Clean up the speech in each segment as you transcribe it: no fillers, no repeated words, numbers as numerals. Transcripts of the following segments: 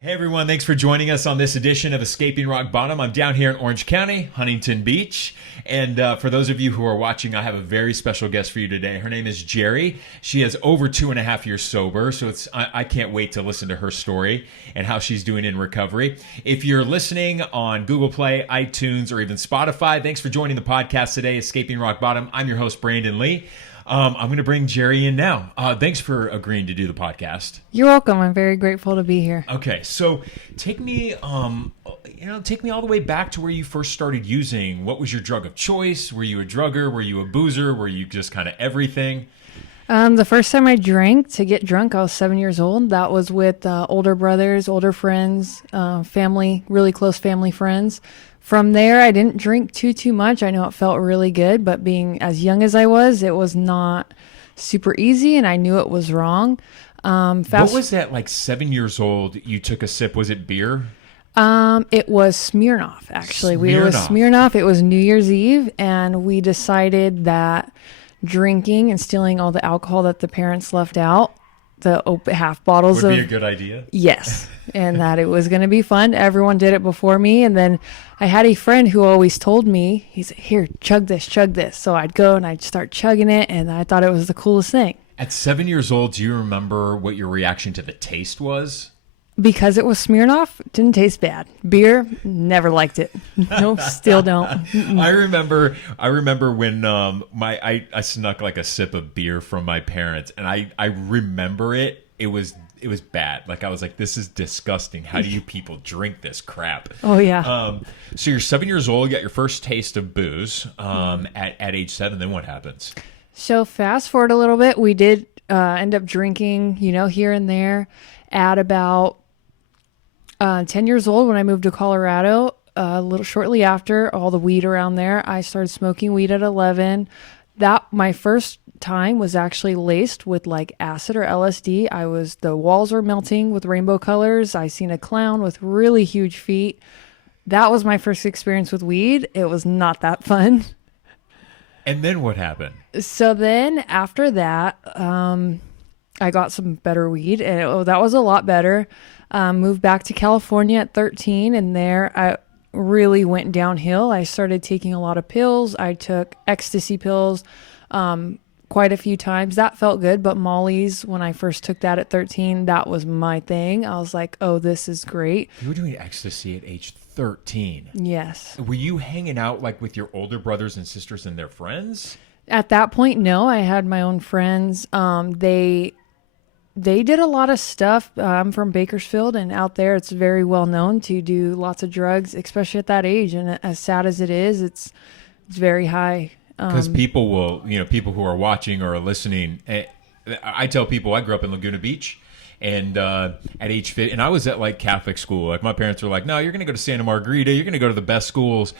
Hey everyone, thanks for joining us on this edition of Escaping Rock Bottom. I'm down here in Orange County, Huntington Beach. And for those of you who are watching, I have a very special guest for you today. Her name is Jari. She is over 2.5 years sober, so I can't wait to listen to her story and how she's doing in recovery. If you're listening on Google Play, iTunes, or even Spotify, thanks for joining the podcast today, Escaping Rock Bottom. I'm your host, Brandon Lee. I'm going to bring Jari in now. Thanks for agreeing to do the podcast. You're welcome. I'm very grateful to be here. Okay, so take me all the way back to where you first started using. What was your drug of choice? Were you a drugger? Were you a boozer? Were you just kind of everything? The first time I drank to get drunk, I was 7 years old. That was with older brothers, older friends, family, really close family friends. From there, I didn't drink too much. I know it felt really good, but being as young as I was, it was not super easy, and I knew it was wrong. What was that, like 7 years old, you took a sip? Was it beer? It was Smirnoff, actually. It was Smirnoff. It was New Year's Eve, and we decided that drinking and stealing all the alcohol that the parents left out, the half bottles would be a good idea. Yes, and that it was going to be fun. Everyone did it before me, and then I had a friend who always told me, he said, "Here, chug this." So I'd go and I'd start chugging it, and I thought it was the coolest thing. At 7 years old, do you remember what your reaction to the taste was? Because it was Smirnoff, it didn't taste bad. Beer, never liked it. Nope, still don't. I remember when I snuck like a sip of beer from my parents, and I remember it. It was bad. Like I was like, this is disgusting. How do you people drink this crap? Oh yeah. So you're 7 years old, you got your first taste of booze at age 7. Then what happens? So fast forward a little bit, we did end up drinking, here and there. At about 10 years old, when I moved to Colorado, a little shortly after, all the weed around there, I started smoking weed at 11. My first time was actually laced with like acid or LSD. The walls were melting with rainbow colors. I seen a clown with really huge feet. That was my first experience with weed. It was not that fun. And then what happened? So then after that, I got some better weed, and that was a lot better. Moved back to California at 13, and there I really went downhill. I started taking a lot of pills. I took ecstasy pills quite a few times. That felt good, but Molly's, when I first took that at 13, that was my thing. I was like, oh, this is great. You were doing ecstasy at age 13. Yes. Were you hanging out like with your older brothers and sisters and their friends? At that point, no. I had my own friends. They did a lot of stuff. I'm from Bakersfield, and out there it's very well known to do lots of drugs, especially at that age. And as sad as it is, it's very high. Because people will, people who are watching or are listening, I tell people I grew up in Laguna Beach, and at age 15, and I was at like Catholic school. Like my parents were like, no, you're going to go to Santa Margarita. You're going to go to the best schools.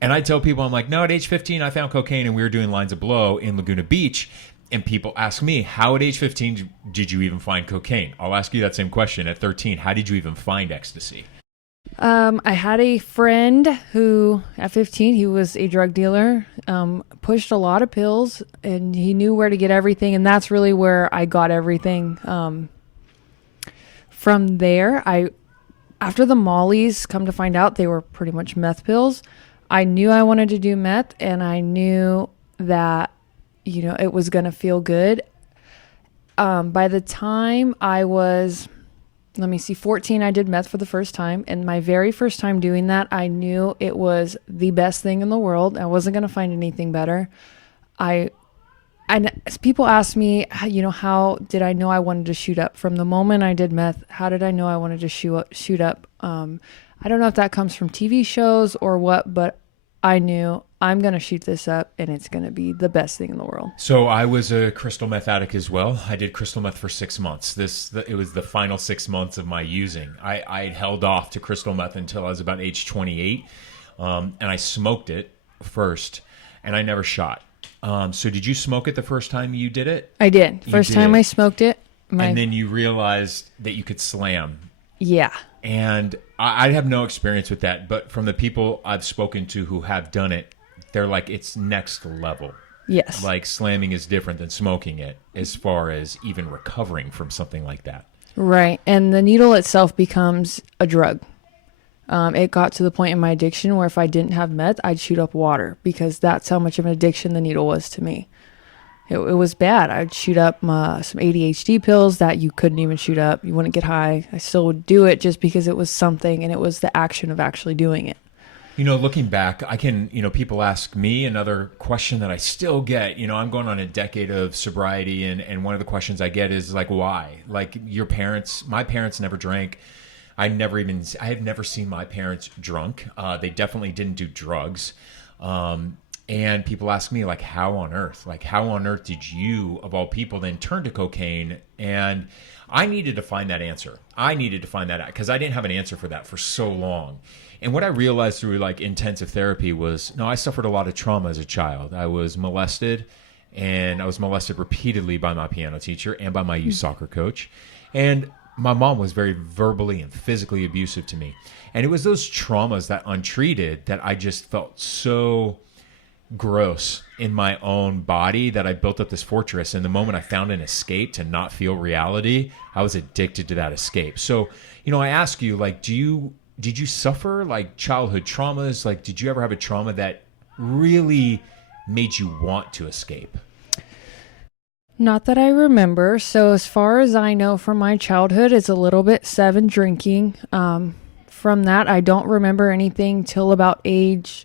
And I tell people, I'm like, no, at age 15, I found cocaine, and we were doing lines of blow in Laguna Beach. And people ask me, how at age 15 did you even find cocaine? I'll ask you that same question at 13. How did you even find ecstasy? I had a friend who, at 15, he was a drug dealer, pushed a lot of pills, and he knew where to get everything. And that's really where I got everything. From there, after the Mollies, come to find out, they were pretty much meth pills. I knew I wanted to do meth, and I knew that it was going to feel good. By the time I was, 14, I did meth for the first time. And my very first time doing that, I knew it was the best thing in the world. I wasn't going to find anything better. And people ask me, how did I know I wanted to shoot up? From the moment I did meth, how did I know I wanted to shoot up? I don't know if that comes from TV shows or what, but I knew I'm going to shoot this up, and it's going to be the best thing in the world. So I was a crystal meth addict as well. I did crystal meth for 6 months. It was the final 6 months of my using. I held off to crystal meth until I was about age 28, and I smoked it first, and I never shot. So did you smoke it the first time you did it? I did. First time I smoked it. And then you realized that you could slam. Yeah. And I have no experience with that, but from the people I've spoken to who have done it, they're like, it's next level. Yes. Like slamming is different than smoking it as far as even recovering from something like that. Right. And the needle itself becomes a drug. It got to the point in my addiction where if I didn't have meth, I'd shoot up water because that's how much of an addiction the needle was to me. It was bad. I'd shoot up some ADHD pills that you couldn't even shoot up. You wouldn't get high. I still would do it just because it was something, and it was the action of actually doing it. Looking back, I can, people ask me another question that I still get. I'm going on a decade of sobriety, and one of the questions I get is like, why? Like my parents never drank. I have never seen my parents drunk. They definitely didn't do drugs. And people ask me, like, how on earth did you, of all people, then turn to cocaine? And I needed to find that answer. I needed to find that out because I didn't have an answer for that for so long. And what I realized through like intensive therapy was, no, I suffered a lot of trauma as a child. I was molested, and I was molested repeatedly by my piano teacher and by my youth soccer coach. And my mom was very verbally and physically abusive to me. And it was those traumas that untreated that I just felt so gross in my own body that I built up this fortress. And the moment I found an escape to not feel reality, I was addicted to that escape. So, I ask you, like, did you suffer like childhood traumas? Like, did you ever have a trauma that really made you want to escape? Not that I remember. So as far as I know from my childhood, it's a little bit 7 drinking. From that, I don't remember anything till about age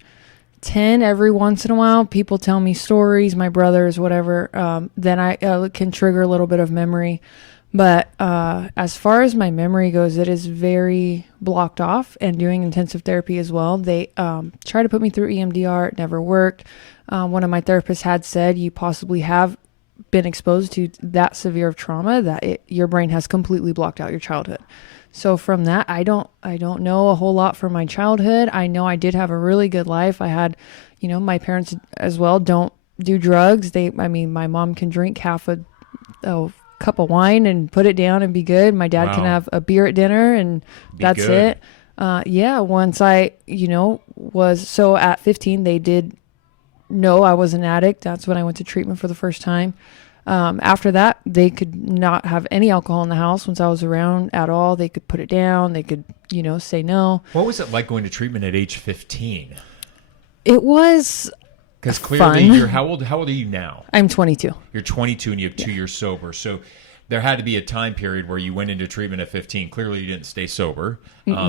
10. Every once in a while, people tell me stories, my brothers, whatever. Then I can trigger a little bit of memory. But as far as my memory goes, it is very blocked off, and doing intensive therapy as well. They tried to put me through EMDR. It never worked. One of my therapists had said you possibly have been exposed to that severe of trauma that your brain has completely blocked out your childhood. So from that, I don't know a whole lot from my childhood. I know I did have a really good life. I had, my parents as well don't do drugs. My mom can drink half a cup of wine and put it down and be good. My dad can have a beer at dinner and that's it. Once I, so at 15, they did know I was an addict. That's when I went to treatment for the first time. After that, they could not have any alcohol in the house once I was around at all. They could put it down. They could, say no. What was it like going to treatment at age 15? It was because clearly fun. you're how old are you now? I'm 22. You're 22 and you have 2 years sober. So there had to be a time period where you went into treatment at 15. Clearly you didn't stay sober.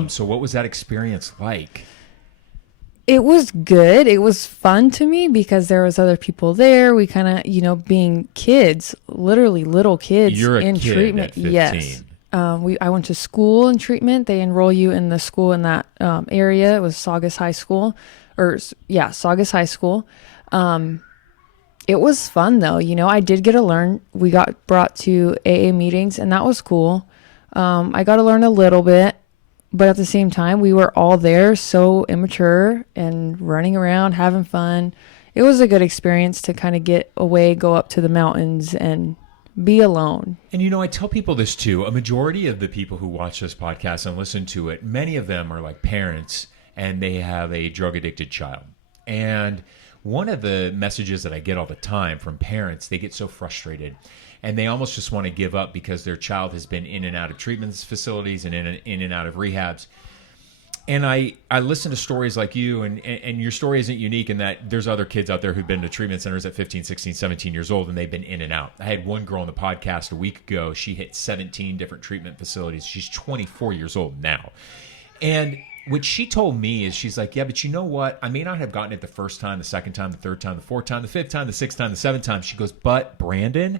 So what was that experience like? It was good. It was fun to me because there was other people there. We kind of, being kids, literally little kids in treatment. Yes. I went to school in treatment. They enroll you in the school in that area. It was Saugus High School. Saugus High School. It was fun though. I did get to learn. We got brought to AA meetings and that was cool. I got to learn a little bit. But at the same time, we were all there, so immature and running around, having fun. It was a good experience to kind of get away, go up to the mountains and be alone. And I tell people this too. A majority of the people who watch this podcast and listen to it, many of them are like parents and they have a drug addicted child. And one of the messages that I get all the time from parents, they get so frustrated and they almost just want to give up because their child has been in and out of treatment facilities and in and out of rehabs. And I listen to stories like you, and your story isn't unique in that there's other kids out there who've been to treatment centers at 15, 16, 17 years old, and they've been in and out. I had one girl on the podcast a week ago. She hit 17 different treatment facilities. She's 24 years old now. And what she told me is she's like, yeah, but you know what? I may not have gotten it the first time, the second time, the third time, the fourth time, the fifth time, the sixth time, the seventh time. She goes, but Brandon,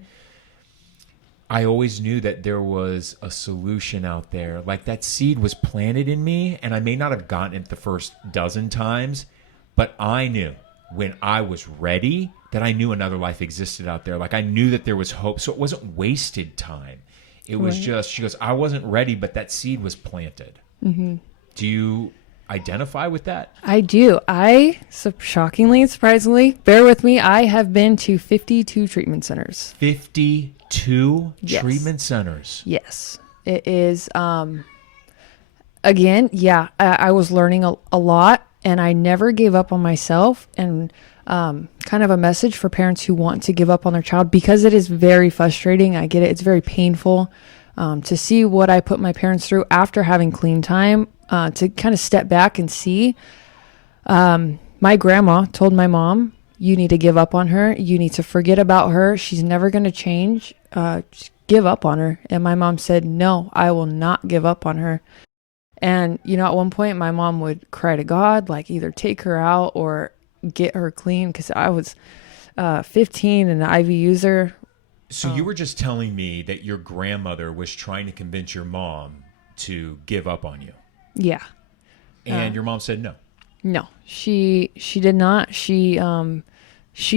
I always knew that there was a solution out there. Like that seed was planted in me, and I may not have gotten it the first dozen times, but I knew when I was ready that I knew another life existed out there. Like I knew that there was hope. So it wasn't wasted time. It was just, she goes, I wasn't ready, but that seed was planted. Mm-hmm. Do you identify with that? I do. Shockingly and surprisingly, bear with me, I have been to 52 treatment centers. 52 yes. Treatment centers. Yes. It is, again, I was learning a lot and I never gave up on myself, and kind of a message for parents who want to give up on their child because it is very frustrating. I get it. It's very painful. to see what I put my parents through after having clean time, to kind of step back and see. My grandma told my mom, you need to give up on her. You need to forget about her. She's never going to change. Just give up on her. And my mom said, no, I will not give up on her. And, at one point my mom would cry to God, like either take her out or get her clean. Cause I was 15 and an IV user. So you were just telling me that your grandmother was trying to convince your mom to give up on you. Yeah. And your mom said no. No, she did not. She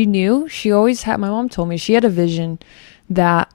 knew. She always had, my mom told me she had a vision that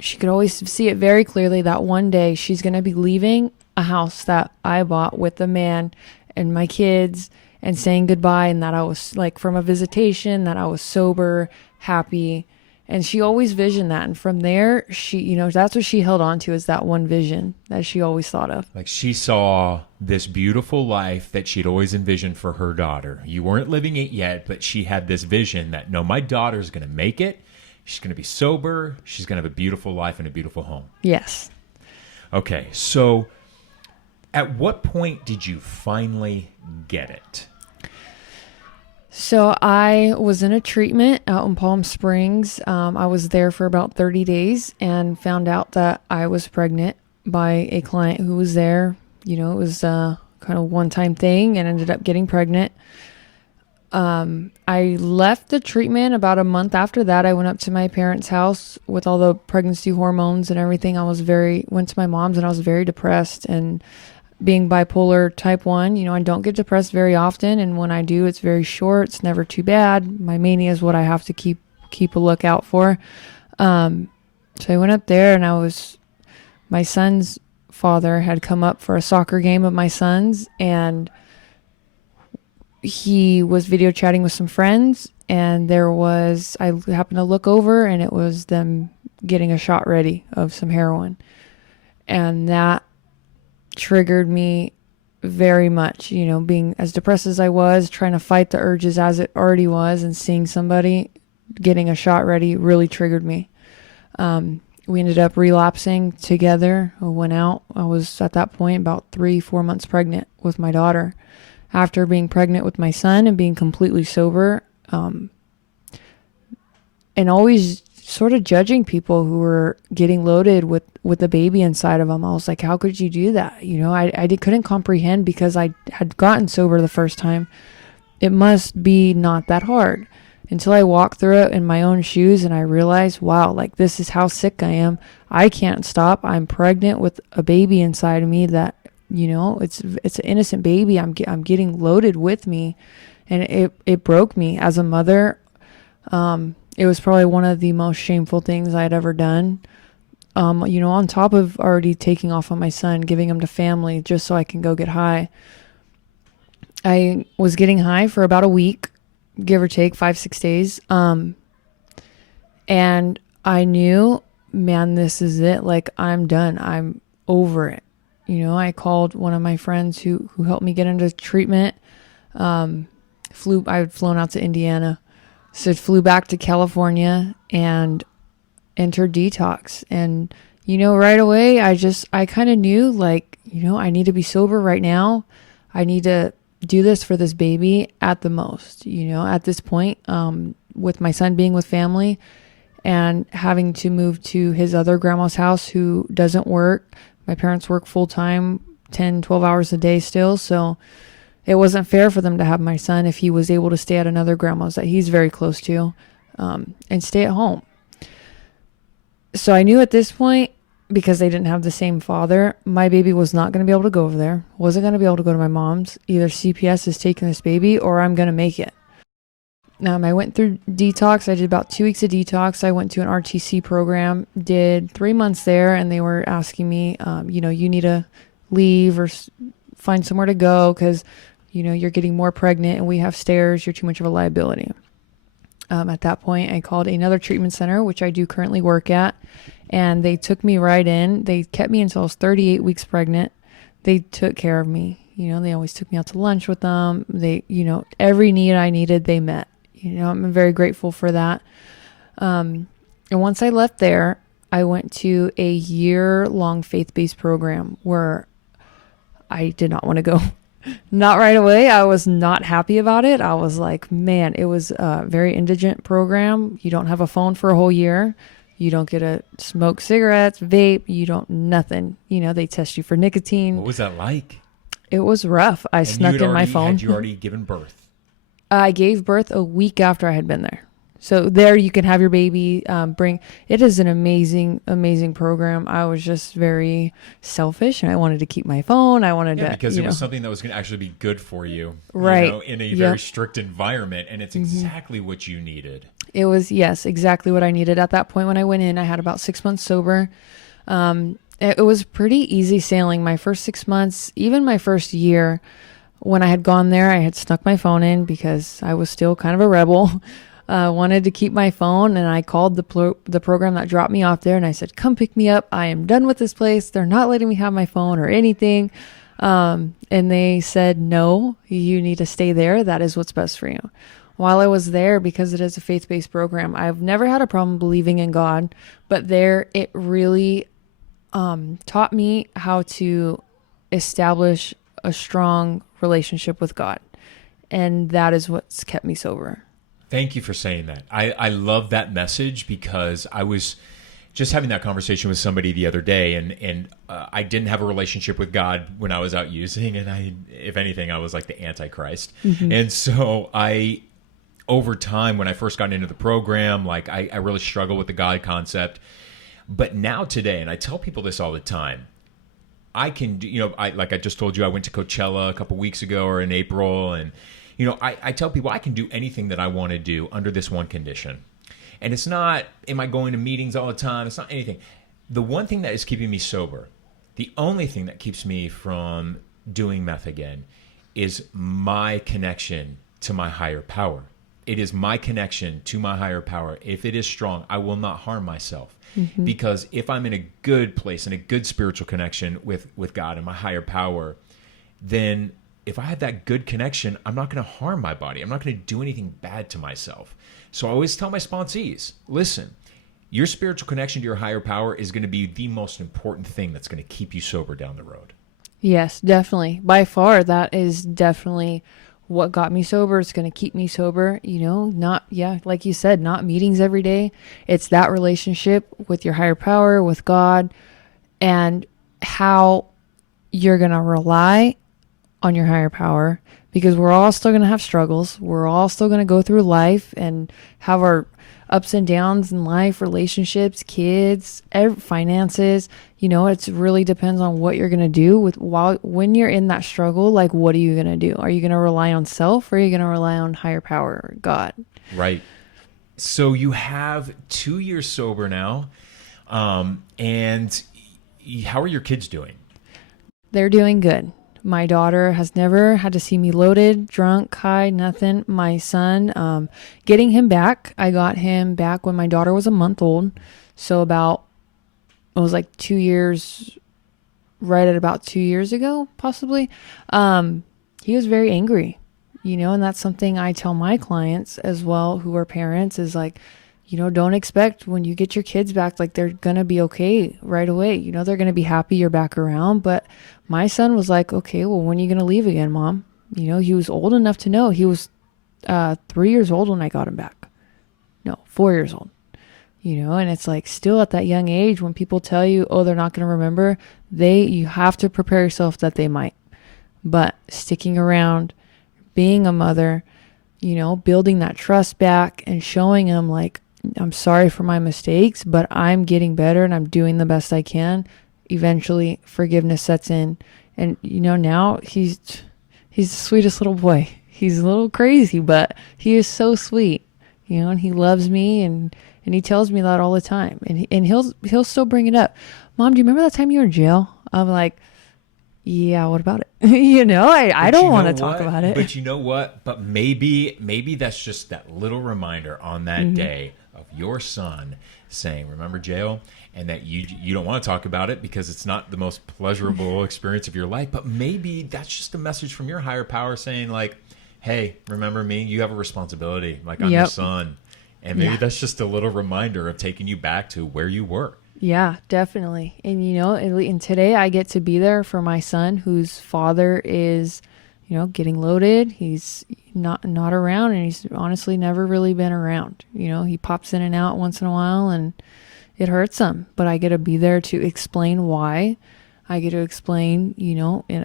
she could always see it very clearly that one day she's going to be leaving a house that I bought with a man and my kids and saying goodbye, and that I was like from a visitation, that I was sober, happy. And she always visioned that. And from there, she, that's what she held on to, is that one vision that she always thought of. Like she saw this beautiful life that she'd always envisioned for her daughter. You weren't living it yet, but she had this vision that, no, my daughter's going to make it. She's going to be sober. She's going to have a beautiful life and a beautiful home. Yes. Okay. So at what point did you finally get it? So I was in a treatment out in Palm Springs. I was there for about 30 days and found out that I was pregnant by a client who was there. It was a kind of one-time thing, and ended up getting pregnant. I left the treatment about a month after that. I went up to my parents' house with all the pregnancy hormones and everything. Went to my mom's, and I was very depressed, and being bipolar type 1, I don't get depressed very often. And when I do, it's very short. It's never too bad. My mania is what I have to keep a lookout for. So I went up there, and my son's father had come up for a soccer game of my son's, and he was video chatting with some friends, and I happened to look over, and it was them getting a shot ready of some heroin. And that triggered me very much, being as depressed as I was, trying to fight the urges as it already was, and seeing somebody getting a shot ready really triggered me. We ended up relapsing together. I went out. I was at that point about 3-4 months pregnant with my daughter. After being pregnant with my son and being completely sober, and always sort of judging people who were getting loaded with a baby inside of them. I was like, how could you do that? I couldn't comprehend, because I had gotten sober the first time. It must be not that hard, until I walked through it in my own shoes, and I realized, wow, like this is how sick I am. I can't stop. I'm pregnant with a baby inside of me that, it's an innocent baby. I'm getting loaded with me, and it broke me as a mother. It was probably one of the most shameful things I had ever done. On top of already taking off on my son, giving him to family just so I can go get high. I was getting high for about a week, give or take 5-6 days. And I knew, man, this is it. Like, I'm done. I'm over it. I called one of my friends who helped me get into treatment. I had flown out to Indiana. So flew back to California and entered detox. And, right away, I kind of knew, like, I need to be sober right now. I need to do this for this baby at the most, at this point, with my son being with family and having to move to his other grandma's house who doesn't work. My parents work full time, 10, 12 hours a day still. So it wasn't fair for them to have my son if he was able to stay at another grandma's that he's very close to, and stay at home. So I knew at this point, because they didn't have the same father, my baby was not going to be able to go over there. Wasn't going to be able to go to my mom's. Either CPS is taking this baby or I'm going to make it. I went through detox. I did about 2 weeks of detox. I went to an RTC program, did 3 months there, and they were asking me, you need to leave or find somewhere to go because, you're getting more pregnant and we have stairs. You're too much of a liability. At that point, I called another treatment center, which I do currently work at, and they took me right in. They kept me until I was 38 weeks pregnant. They took care of me. They always took me out to lunch with them. They, every need I needed, they met. I'm very grateful for that. And once I left there, I went to a year-long faith-based program where I did not want to go. Not right away. I was not happy about it. I was like, man, it was a very indigent program. You don't have a phone for a whole year. You don't get to smoke cigarettes, vape. You don't, nothing. You know, they test you for nicotine. What was that like? It was rough. I snuck in my phone. Had you already given birth? I gave birth a week after I had been there. So there you can have your baby. It is an amazing, amazing program. I was just very selfish and I wanted to keep my phone. I wanted to, because it was something that was going to actually be good for you, right? You know, in a very strict environment, and it's exactly what you needed. It was, yes, exactly what I needed at that point. When I went in, I had about 6 months sober. It was pretty easy sailing. My first 6 months, even my first year, when I had gone there, I had snuck my phone in because I was still kind of a rebel. Wanted to keep my phone, and I called the program that dropped me off there, and I said, come pick me up. I am done with this place. They're not letting me have my phone or anything. And they said, no, you need to stay there. That is what's best for you. While I was there, because it is a faith-based program, I've never had a problem believing in God, but there it really taught me how to establish a strong relationship with God. And that is what's kept me sober. Thank you for saying that. I love that message, because I was just having that conversation with somebody the other day, and I didn't have a relationship with God when I was out using, and if anything, I was like the Antichrist. And so over time, when I first got into the program, like I really struggled with the God concept. But now today, and I tell people this all the time, I can do, like I just told you, I went to Coachella a couple weeks ago, or in April, and I tell people I can do anything that I want to do under this one condition. And it's not, am I going to meetings all the time? It's not anything. The one thing that is keeping me sober, the only thing that keeps me from doing meth again, is my connection to my higher power. It is my connection to my higher power. If it is strong, I will not harm myself. Because if I'm in a good place, in a good spiritual connection with God and my higher power, then if I have that good connection, I'm not going to harm my body. I'm not going to do anything bad to myself. So I always tell my sponsees, listen, your spiritual connection to your higher power is going to be the most important thing that's going to keep you sober down the road. Yes, definitely. By far, that is definitely what got me sober. It's going to keep me sober, like you said, not meetings every day. It's that relationship with your higher power, with God, and how you're going to rely on your higher power, because we're all still going to have struggles. We're all still going to go through life and have our ups and downs in life, relationships, kids, finances. It really depends on what you're going to do when you're in that struggle. Like, what are you going to do? Are you going to rely on self, or are you going to rely on higher power or God? Right. So you have 2 years sober now. And how are your kids doing? They're doing good. My daughter has never had to see me loaded, drunk, high, nothing. My son, getting him back, I got him back when my daughter was a month old. So it was like 2 years, right at about 2 years ago, possibly. He was very angry, and that's something I tell my clients as well, who are parents, is like, don't expect when you get your kids back, like they're going to be okay right away. They're going to be happy you're back around. But my son was like, okay, well, when are you going to leave again, Mom? He was old enough to know. He was 3 years old when I got him back. No, 4 years old. And it's like still at that young age when people tell you, oh, they're not going to remember, you have to prepare yourself that they might. But sticking around, being a mother, building that trust back and showing them like, I'm sorry for my mistakes, but I'm getting better and I'm doing the best I can. Eventually forgiveness sets in. And, now he's the sweetest little boy. He's a little crazy, but he is so sweet, and he loves me and he tells me that all the time. And he'll still bring it up. Mom, do you remember that time you were in jail? I'm like, yeah, what about it? I don't want to talk about it. But you know what? But maybe that's just that little reminder on that day of your son saying, remember jail? And that you don't want to talk about it because it's not the most pleasurable experience of your life. But maybe that's just a message from your higher power saying like, hey, remember me? You have a responsibility. Like, I'm your son. And maybe that's just a little reminder of taking you back to where you were. Yeah, definitely. And and today I get to be there for my son whose father is, getting loaded. He's not around, and he's honestly never really been around. He pops in and out once in a while, and it hurts him, but I get to be there to explain why. I get to explain,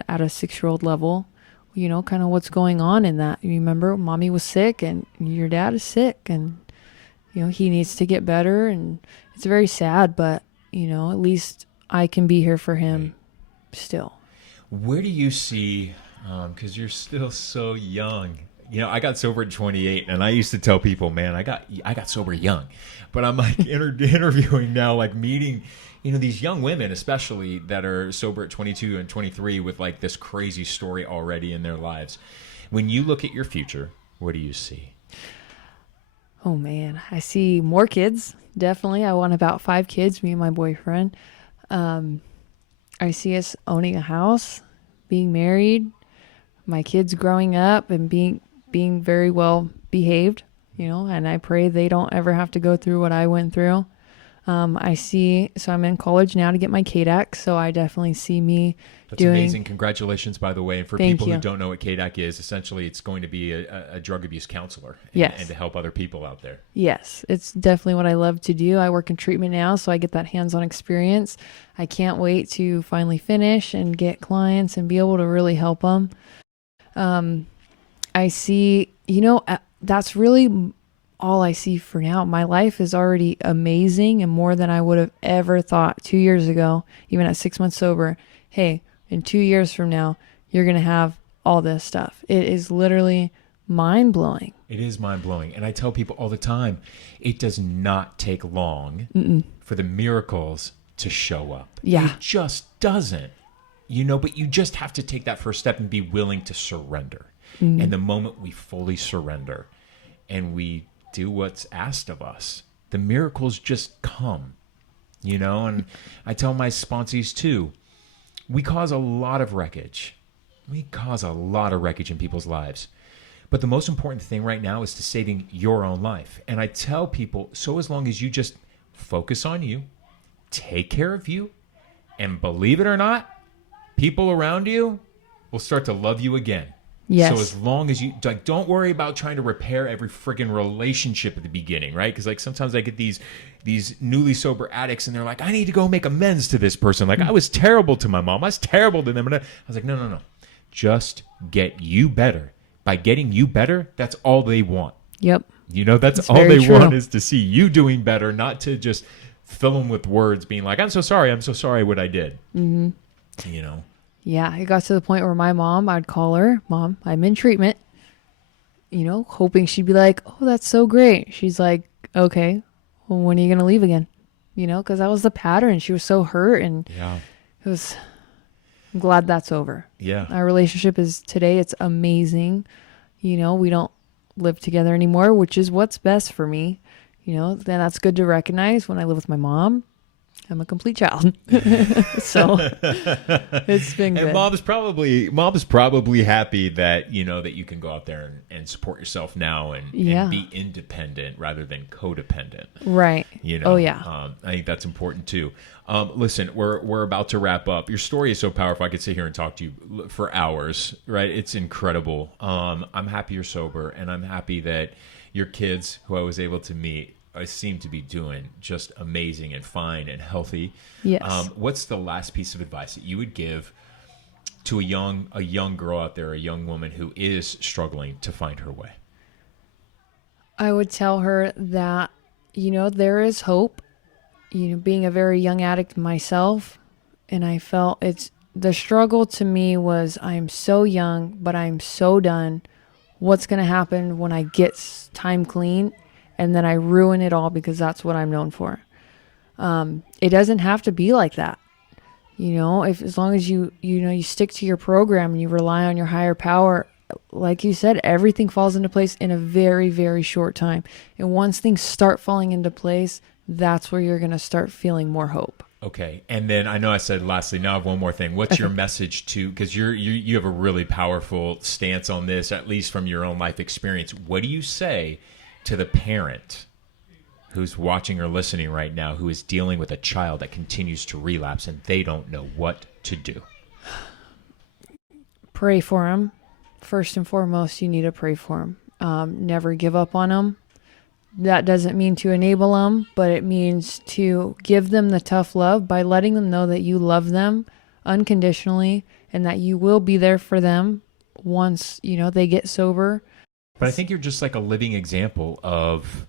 at a 6-year-old level, kind of what's going on in that. You remember, mommy was sick and your dad is sick, and, he needs to get better. And it's very sad, but, at least I can be here for him still. Where do you see, because you're still so young, I got sober at 28, and I used to tell people, man, I got sober young, but I'm like interviewing now, like meeting, these young women, especially that are sober at 22 and 23 with like this crazy story already in their lives. When you look at your future, what do you see? Oh man, I see more kids. Definitely. I want about 5 kids, me and my boyfriend. I see us owning a house, being married, my kids growing up and being very well behaved, and I pray they don't ever have to go through what I went through. So I'm in college now to get my KDAC, so I definitely see me That's amazing. Congratulations, by the way. And for Thank people you. who don't know what KDAC is, essentially it's going to be a drug abuse counselor Yes. and to help other people out there. Yes, it's definitely what I love to do. I work in treatment now, so I get that hands-on experience. I can't wait to finally finish and get clients and be able to really help them. I see, that's really all I see for now. My life is already amazing and more than I would have ever thought 2 years ago, even at 6 months sober. Hey, in 2 years from now, you're going to have all this stuff. It is literally mind-blowing. It is mind-blowing. And I tell people all the time, it does not take long for the miracles to show up. Yeah. It just doesn't, but you just have to take that first step and be willing to surrender. And the moment we fully surrender and we do what's asked of us, the miracles just come, and I tell my sponsees too, we cause a lot of wreckage. We cause a lot of wreckage in people's lives. But the most important thing right now is to saving your own life. And I tell people, so as long as you just focus on you, take care of you, and believe it or not, people around you will start to love you again. Yes. So as long as you, don't worry about trying to repair every friggin' relationship at the beginning, right? Because sometimes I get these newly sober addicts, and they're like, I need to go make amends to this person. Like, I was terrible to my mom. I was terrible to them. And I was like, no. Just get you better. By getting you better, that's all they want. Yep. That's all they want is to see you doing better, not to just fill them with words being like, I'm so sorry what I did. Mm-hmm. Yeah, it got to the point where my mom, I'd call her, Mom, I'm in treatment, hoping she'd be like, oh, that's so great. She's like, okay, well, when are you going to leave again? Because that was the pattern. She was so hurt, and I'm glad that's over. Yeah. Our relationship is today, it's amazing. We don't live together anymore, which is what's best for me. Then that's good to recognize. When I live with my mom, I'm a complete child. So it's been good. And mom is probably happy that, that you can go out there and support yourself now and be independent rather than codependent. Right. Oh, yeah. I think that's important too. Listen, we're about to wrap up. Your story is so powerful. I could sit here and talk to you for hours, right? It's incredible. I'm happy you're sober, and I'm happy that your kids, who I was able to meet, I seem to be doing just amazing and fine and healthy. Yes. What's the last piece of advice that you would give to a young girl out there, a young woman who is struggling to find her way? I would tell her that, there is hope. Being a very young addict myself, and I felt the struggle to me was, I'm so young, but I'm so done. What's going to happen when I get time clean? And then I ruin it all because that's what I'm known for. It doesn't have to be like that. As long as you stick to your program and you rely on your higher power, like you said, everything falls into place in a very, very short time. And once things start falling into place, that's where you're going to start feeling more hope. Okay. And then I know I said lastly, now I have one more thing. What's your message to, because you have a really powerful stance on this, at least from your own life experience. What do you say to the parent who's watching or listening right now who is dealing with a child that continues to relapse and they don't know what to do? Pray for them. First and foremost, you need to pray for them. Never give up on them. That doesn't mean to enable them, but it means to give them the tough love by letting them know that you love them unconditionally and that you will be there for them once, they get sober. But I think you're just like a living example of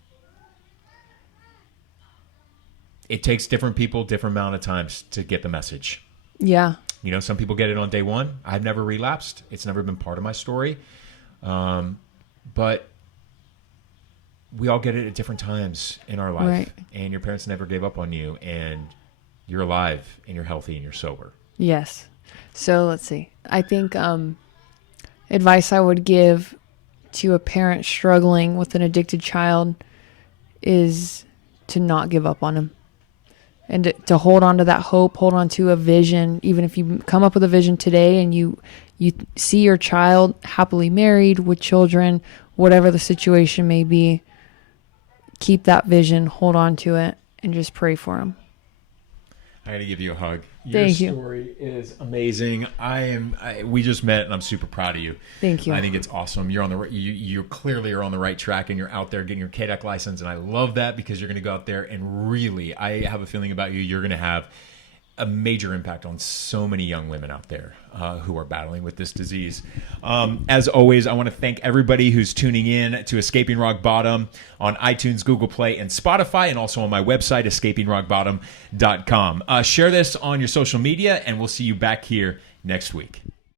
it takes different people, different amount of times to get the message. Yeah. Some people get it on day one. I've never relapsed. It's never been part of my story. But we all get it at different times in our life. Right. And your parents never gave up on you. And you're alive and you're healthy and you're sober. Yes. So let's see. I think advice I would give to a parent struggling with an addicted child is to not give up on them. And to hold on to that hope, hold on to a vision. Even if you come up with a vision today and you see your child happily married with children, whatever the situation may be, keep that vision, hold on to it, and just pray for them. I got to give you a hug. Thank you. Your story is amazing. We just met, and I'm super proud of you. Thank you. I think it's awesome. You're on the you clearly are on the right track, and you're out there getting your KDEC license, and I love that because you're going to go out there and really, I have a feeling about you. You're going to have a major impact on so many young women out there who are battling with this disease. As always, I want to thank everybody who's tuning in to Escaping Rock Bottom on iTunes, Google Play, and Spotify, and also on my website, escapingrockbottom.com. Share this on your social media, and we'll see you back here next week.